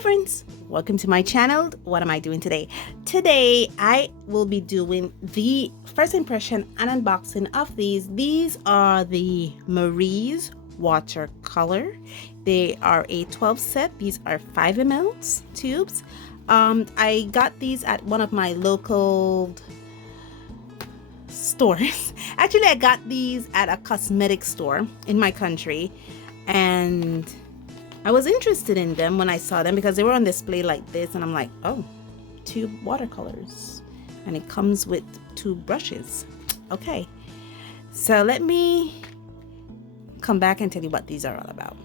Hi friends, welcome to my channel. What am I doing today? Today I will be doing the first impression and unboxing of these. These are the Marie's Watercolor. They are a 12 set. These are 5 ml tubes. I got these at one of my local stores. Actually, I got these at a cosmetic store in my country, and I was interested in them when I saw them because they were on display like this, and I'm like, oh, 2 watercolors, and it comes with 2 brushes. Okay, so let me come back and tell you what these are all about.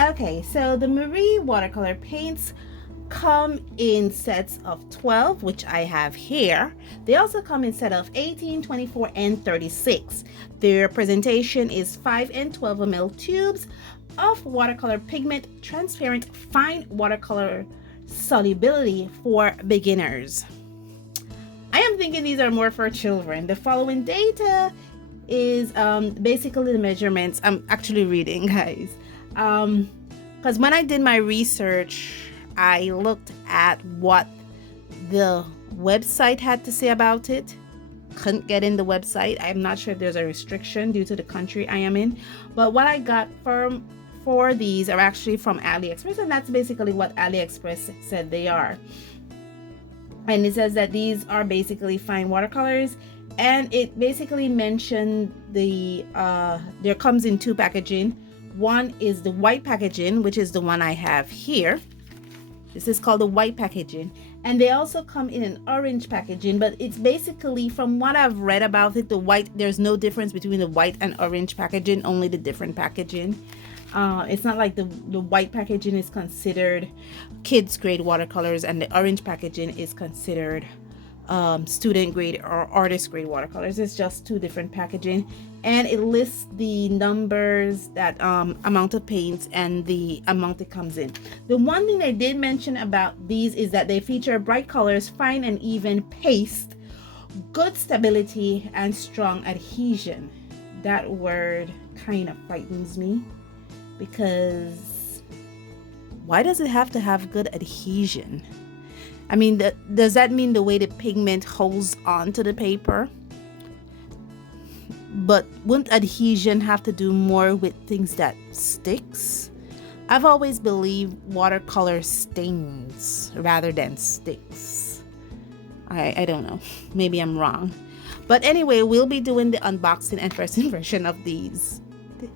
Okay, so the Marie watercolor paints come in sets of 12, which I have here. They also come in set of 18, 24, and 36. Their presentation is 5 and 12 ml tubes of watercolor pigment, transparent, fine watercolor solubility for beginners. I am thinking these are more for children. The following data is basically the measurements. I'm actually reading, guys, because when I did my research, I looked at what the website had to say about it. Couldn't get in the website. I'm not sure if there's a restriction due to the country I am in, but what I got for these are actually from AliExpress, and that's basically what AliExpress said they are. And it says that these are basically fine watercolors, and it basically mentioned the there comes in 2 packaging. One is the white packaging, which is the one I have here. This is called the white packaging, and they also come in an orange packaging, but it's basically, from what I've read about it, the white, there's no difference between the white and orange packaging, only the different packaging. It's not like the white packaging is considered kids grade watercolors and the orange packaging is considered student grade or artist grade watercolors. It's just 2 different packaging, and it lists the numbers, that amount of paints, and the amount it comes in. The one thing they did mention about these is that they feature bright colors, fine and even paste, good stability, and strong adhesion. That word kind of frightens me, because why does it have to have good adhesion? I mean, does that mean the way the pigment holds on to the paper? But wouldn't adhesion have to do more with things that sticks? I've always believed watercolor stains rather than sticks. I don't know. Maybe I'm wrong. But anyway, we'll be doing the unboxing and first impression of these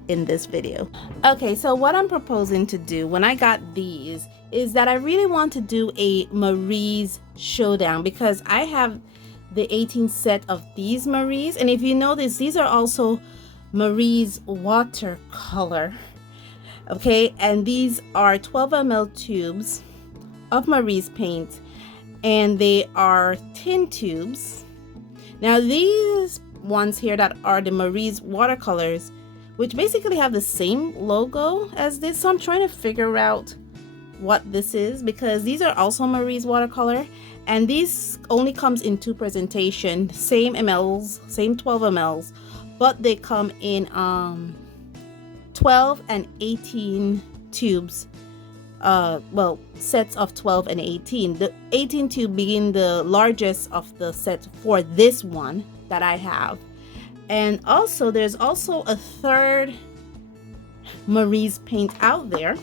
in this video. Okay, so what I'm proposing to do when I got these is that I really want to do a Marie's showdown, because I have the 18 set of these Marie's, and if you notice, these are also Marie's watercolor. Okay, and these are 12 ml tubes of Marie's paint, and they are tin tubes. Now these ones here that are the Marie's watercolors, which basically have the same logo as this, so I'm trying to figure out what this is, because these are also Marie's watercolor, and these only comes in 2 presentation, same mls, same 12 mls, but they come in 12 and 18 tubes, well, sets of 12 and 18. The 18 tube being the largest of the set for this one that I have. And also there's also a 3rd Marie's paint out there.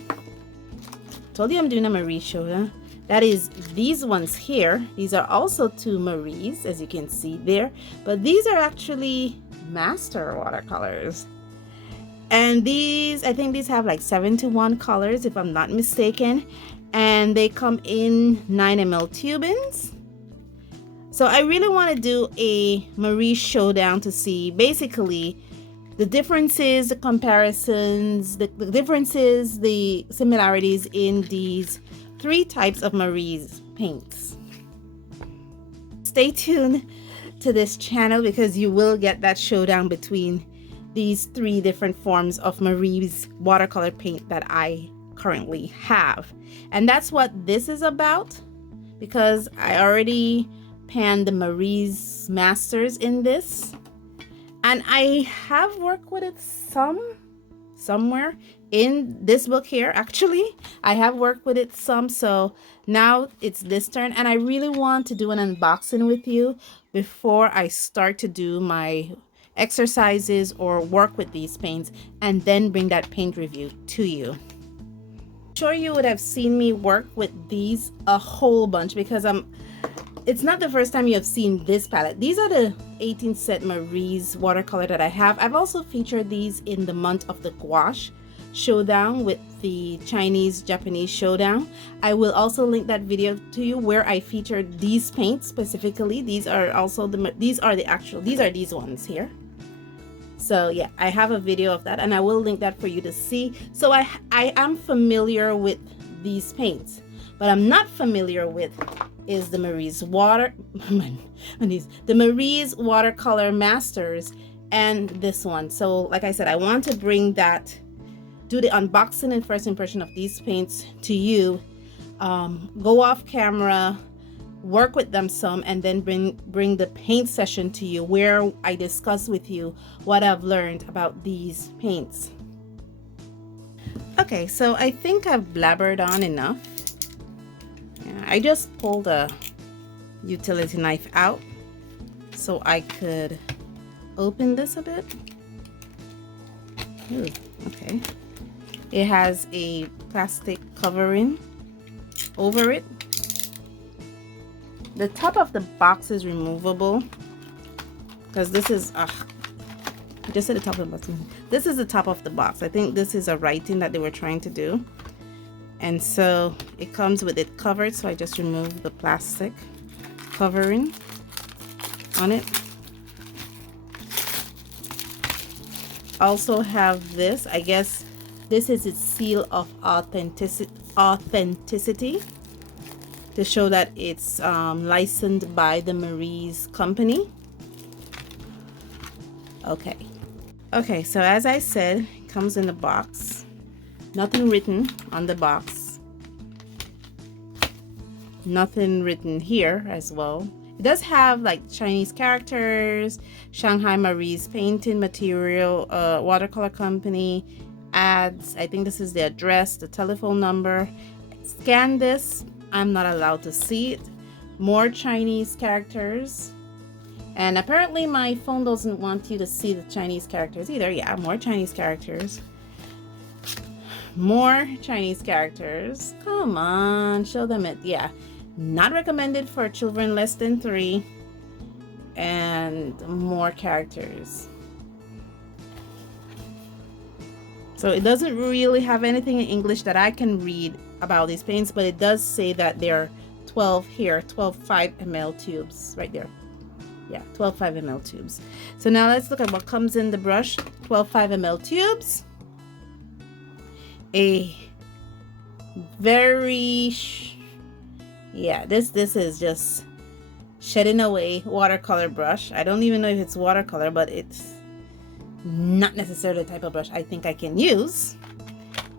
Told you I'm doing a Marie show, huh? That is these ones here. These are also 2 Marie's, as you can see there, but these are actually master watercolors. And these, I think these have like 7-to-1 colors if I'm not mistaken, and they come in 9 ml tubings. So I really want to do a Marie showdown to see basically the differences, the comparisons, the differences, the similarities in these 3 types of Marie's paints. Stay tuned to this channel because you will get that showdown between these 3 different forms of Marie's watercolor paint that I currently have. And that's what this is about, because I already panned the Marie's Masters in this, and I have worked with it some somewhere in this book here. Actually, I have worked with it some, so now it's this turn, and I really want to do an unboxing with you before I start to do my exercises or work with these paints, and then bring that paint review to you. I'm sure you would have seen me work with these a whole bunch, because it's not the first time you have seen this palette. These are the 18 set Marie's watercolor that I have. I've also featured these in the month of the gouache showdown with the Chinese-Japanese showdown. I will also link that video to you where I featured these paints specifically. These are these ones here. So yeah, I have a video of that, and I will link that for you to see. So I am familiar with these paints, but I'm not familiar with is the Marie's the Marie's Watercolor Masters and this one. So like I said, I want to bring that, do the unboxing and first impression of these paints to you, go off camera, work with them some, and then bring the paint session to you where I discuss with you what I've learned about these paints. Okay, so I think I've blabbered on enough. I just pulled a utility knife out so I could open this a bit. Ooh, okay. It has a plastic covering over it. The top of the box is removable, because this is just at the top of the box. This is the top of the box. I think this is a writing that they were trying to do. And so it comes with it covered, so I just remove the plastic covering on it. Also have this, I guess this is its seal of authenticity to show that it's licensed by the Marie's company. Okay, so as I said, it comes in the box. Nothing written on the box. Nothing written here as well. It does have like Chinese characters, Shanghai Marie's painting material, watercolor company, ads. I think this is the address, the telephone number. Scan this. I'm not allowed to see it. More Chinese characters. And apparently my phone doesn't want you to see the Chinese characters either. Yeah, more Chinese characters. More Chinese characters. Come on, show them it. Yeah, not recommended for children less than 3. And more characters. So it doesn't really have anything in English that I can read about these paints, but it does say that they're 12 5 ml tubes right there. Yeah, 12 5 ml tubes. So now let's look at what comes in the brush. 12 5 ml tubes. A very this is just shedding away watercolor brush. I don't even know if it's watercolor, but it's not necessarily the type of brush I think I can use.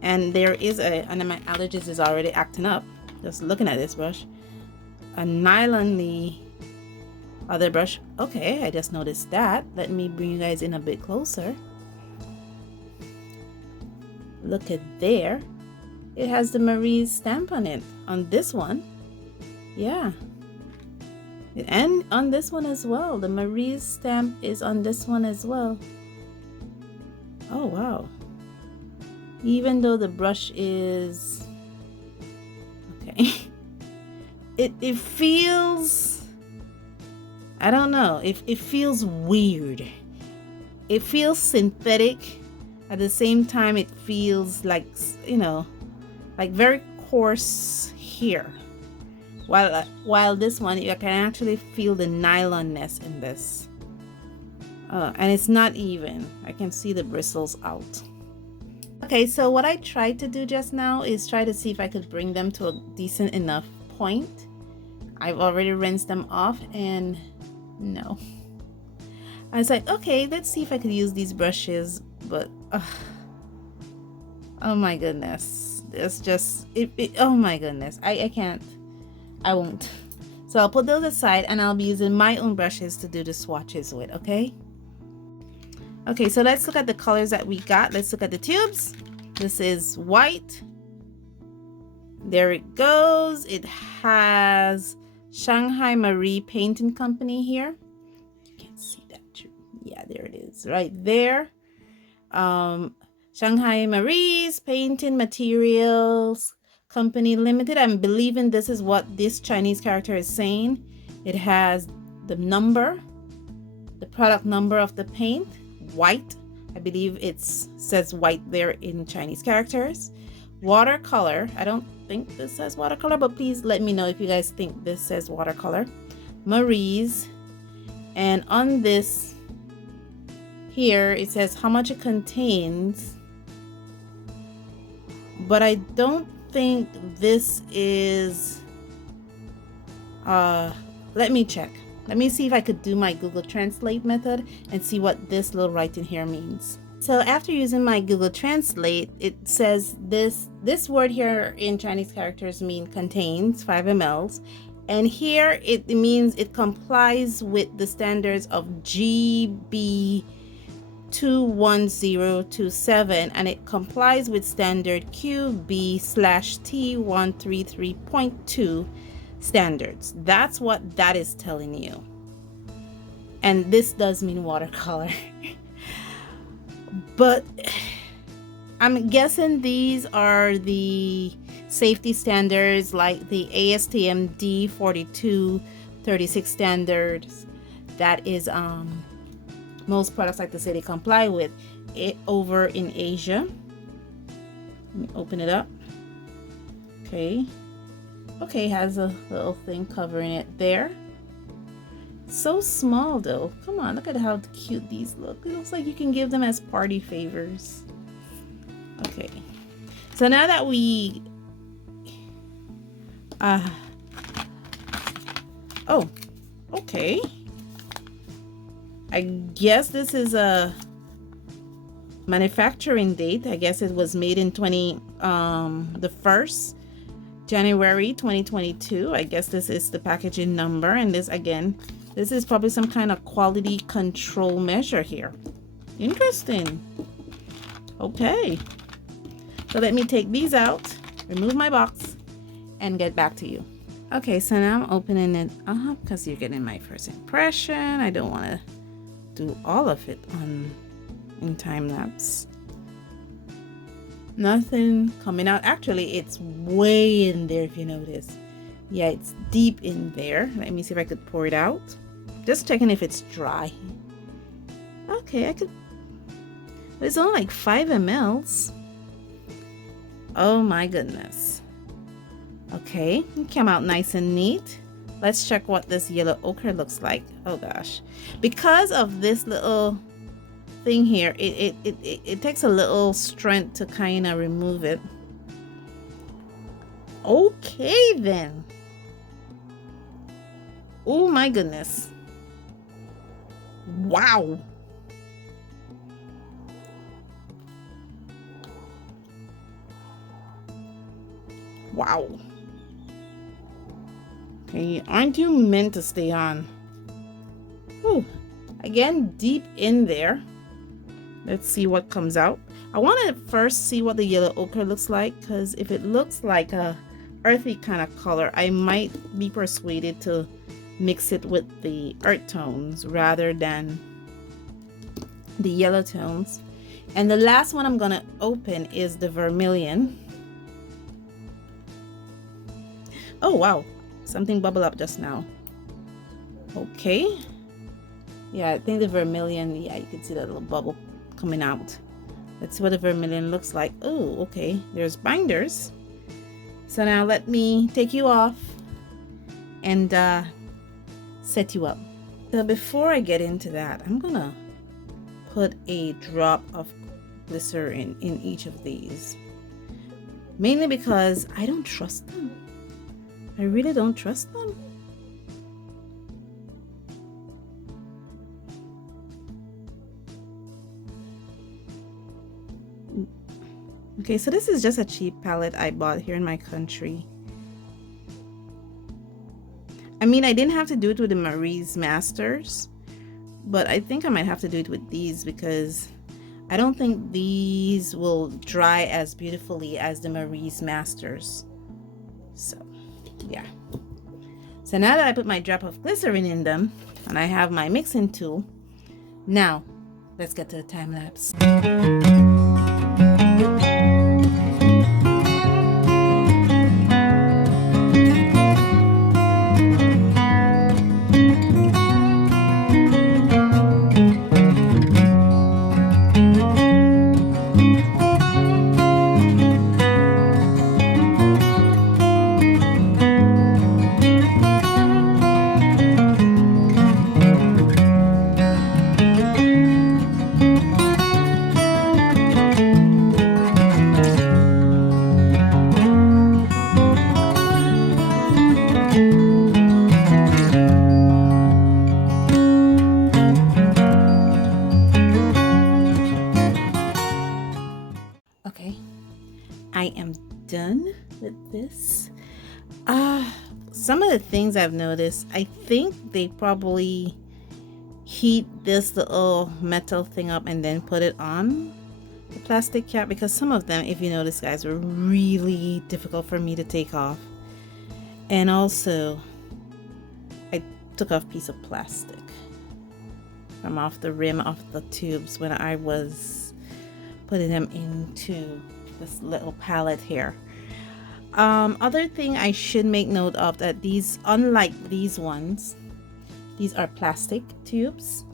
And there is and my allergies is already acting up just looking at this brush. A nylon-y other brush. Okay, I just noticed that. Let me bring you guys in a bit closer. Look at there. It has the Marie's stamp on it. On this one. Yeah. And on this one as well. The Marie's stamp is on this one as well. Oh, wow. Even though the brush is... Okay. It feels... I don't know. It feels weird. It feels synthetic. At the same time, it feels like, you know, like very coarse here. While this one, you can actually feel the nylonness in this. And it's not even. I can see the bristles out. Okay, so what I tried to do just now is try to see if I could bring them to a decent enough point. I've already rinsed them off, and no. I was like, okay, let's see if I could use these brushes, but oh my goodness, it's just oh my goodness, I can't, I won't. So I'll put those aside, and I'll be using my own brushes to do the swatches with. Okay, Okay, so let's look at the colors that we got. Let's look at the tubes. This is white. There it goes. It has Shanghai Marie Painting Company here. You can't see that. Yeah, there it is right there. Shanghai Marie's Painting Materials Company Limited. I'm believing this is what this Chinese character is saying. It has the number, the product number of the paint, white. I believe it says white there in Chinese characters. Watercolor. I don't think this says watercolor, but please let me know if you guys think this says watercolor. Marie's. And on this here, it says how much it contains. But I don't think this is... let me check. Let me see if I could do my Google Translate method and see what this little writing here means. So after using my Google Translate, it says this word here in Chinese characters mean contains 5 mLs. And here it means it complies with the standards of GB 21027, and it complies with standard QB/T133.2 standards. That's what that is telling you. And this does mean watercolor. But I'm guessing these are the safety standards, like the ASTM D4236 standards. That is most products, like to say, they comply with it over in Asia. Let me open it up. Okay, has a little thing covering it there. So small though. Come on, look at how cute these look. It looks like you can give them as party favors. Okay, so now that we oh, okay, I guess this is a manufacturing date. I guess it was made in the 1st January 2022. I guess this is the packaging number, and this is probably some kind of quality control measure here. Interesting. Okay, so let me take these out, remove my box, and get back to you. Okay, so now I'm opening it up because you're getting my first impression. I don't want to do all of it in time lapse. Nothing coming out. Actually, it's way in there, if you notice. Yeah, it's deep in there. Let me see if I could pour it out. Just checking if it's dry. Okay, I could. It's only like 5 mLs. Oh my goodness. Okay, it came out nice and neat. Let's check what this yellow ochre looks like. Oh gosh, because of this little thing here, it takes a little strength to kind of remove it. Okay then. Oh my goodness. Wow. Wow. Okay, aren't you meant to stay on? Whew. Again, deep in there. Let's see what comes out. I want to first see what the yellow ochre looks like, because if it looks like a earthy kind of color, I might be persuaded to mix it with the earth tones rather than the yellow tones. And the last one I'm gonna open is the vermilion. Oh wow, something bubbled up just now. Okay, yeah, I think the vermilion, yeah, you can see that little bubble coming out. Let's see what the vermilion looks like. Oh, okay, there's binders. So now let me take you off and set you up. So before I get into that, I'm gonna put a drop of glycerin in each of these, mainly because I don't trust them. I really don't trust them. Okay, so this is just a cheap palette I bought here in my country. I mean, I didn't have to do it with the Marie's Masters, but I think I might have to do it with these because I don't think these will dry as beautifully as the Marie's Masters. So yeah. So now that I put my drop of glycerin in them and I have my mixing tool, now let's get to the time lapse. Okay, I am done with this. Some of the things I've noticed, I think they probably heat this little metal thing up and then put it on the plastic cap, because some of them, if you notice guys, were really difficult for me to take off. And also I took off a piece of plastic from off the rim of the tubes when I was putting them into this little palette here. Other thing I should make note of, that these, unlike these ones, these are plastic tubes,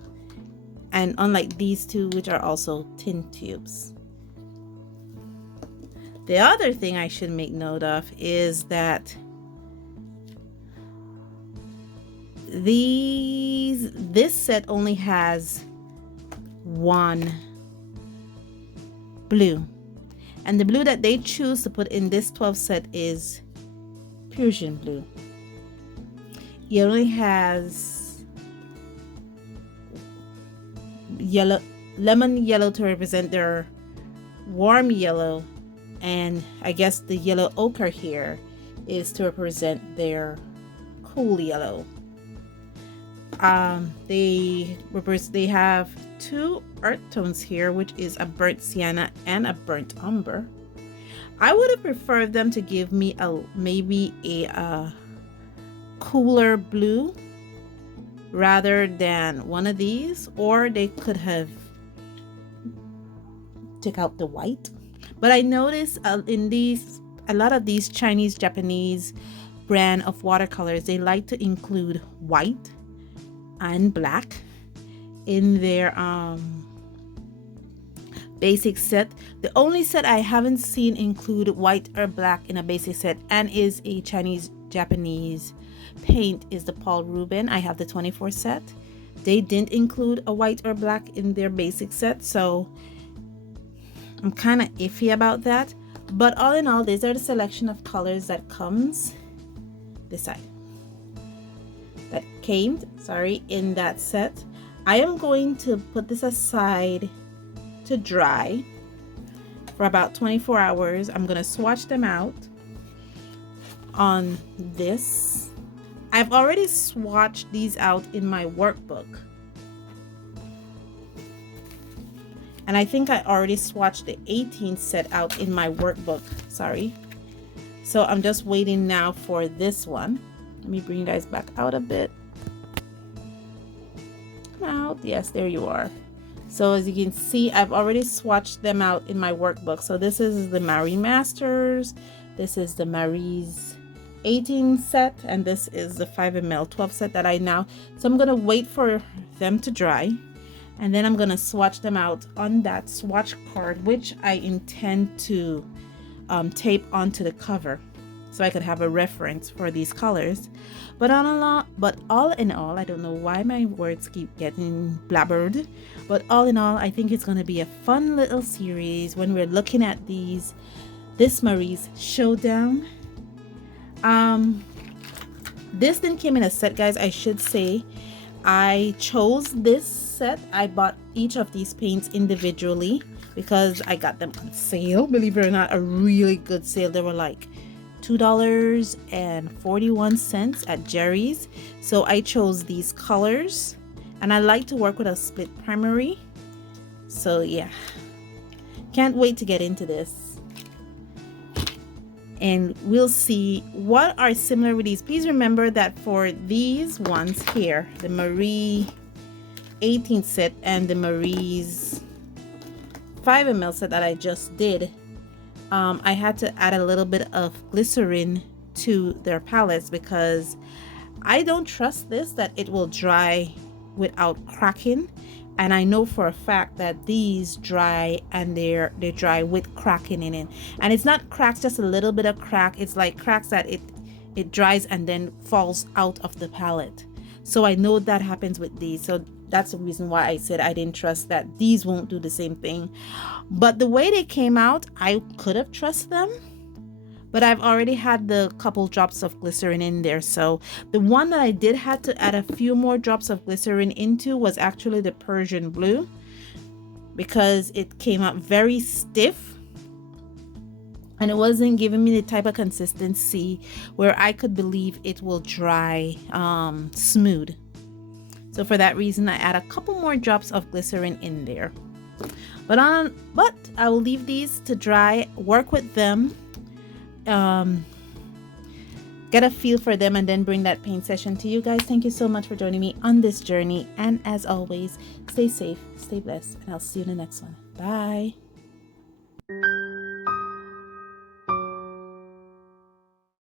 and unlike these two, which are also tin tubes. The other thing I should make note of is that this set only has one blue, and the blue that they choose to put in this 12 set is Persian blue. It only has yellow, lemon yellow to represent their warm yellow, and I guess the yellow ochre here is to represent their cool yellow. They have two earth tones here, which is a burnt sienna and a burnt umber. I would have preferred them to give me maybe a cooler blue rather than one of these, or they could have took out the white. But I noticed in these, a lot of these Chinese Japanese brand of watercolors, they like to include white and black in their basic set. The only set I haven't seen include white or black in a basic set and is a Chinese Japanese paint is the Paul Rubin. I have the 24 set. They didn't include a white or black in their basic set, so I'm kind of iffy about that. But all in all, these are the selection of colors that comes this side, that came, sorry, in that set. I am going to put this aside to dry for about 24 hours. I'm going to swatch them out on this. I've already swatched these out in my workbook, and I think I already swatched the 18 set out in my workbook, sorry. So I'm just waiting now for this one. Let me bring you guys back out a bit. Come out, yes, there you are. So as you can see, I've already swatched them out in my workbook. So this is the Marie Masters, this is the Marie's 18 set, and this is the 5ml 12 set that I now, so I'm gonna wait for them to dry, and then I'm gonna swatch them out on that swatch card, which I intend to tape onto the cover so I could have a reference for these colors. But all in all, I don't know why my words keep getting blabbered, but all in all, I think it's going to be a fun little series when we're looking at this Marie's Showdown. This didn't came in a set, guys. I should say I chose this set. I bought each of these paints individually because I got them on sale, believe it or not, a really good sale. They were like $2.41 at Jerry's. So I chose these colors and I like to work with a split primary. So yeah, can't wait to get into this, and we'll see what are similar with these. Please remember that for these ones here, the Marie 18 set and the Marie's 5 ml set that I just did, I had to add a little bit of glycerin to their palettes because I don't trust this that it will dry without cracking, and I know for a fact that these dry, and they dry with cracking in it. And it's not cracks, just a little bit of crack. It's like cracks that it dries and then falls out of the palette. So I know that happens with these. So that's the reason why I said I didn't trust that these won't do the same thing. But the way they came out, I could have trusted them. But I've already had the couple drops of glycerin in there. So the one that I did have to add a few more drops of glycerin into was actually the Persian blue, because it came out very stiff and it wasn't giving me the type of consistency where I could believe it will dry smooth. So for that reason, I add a couple more drops of glycerin in there. But I will leave these to dry, work with them, get a feel for them, and then bring that paint session to you guys. Thank you so much for joining me on this journey, and as always, stay safe, stay blessed, and I'll see you in the next one. Bye.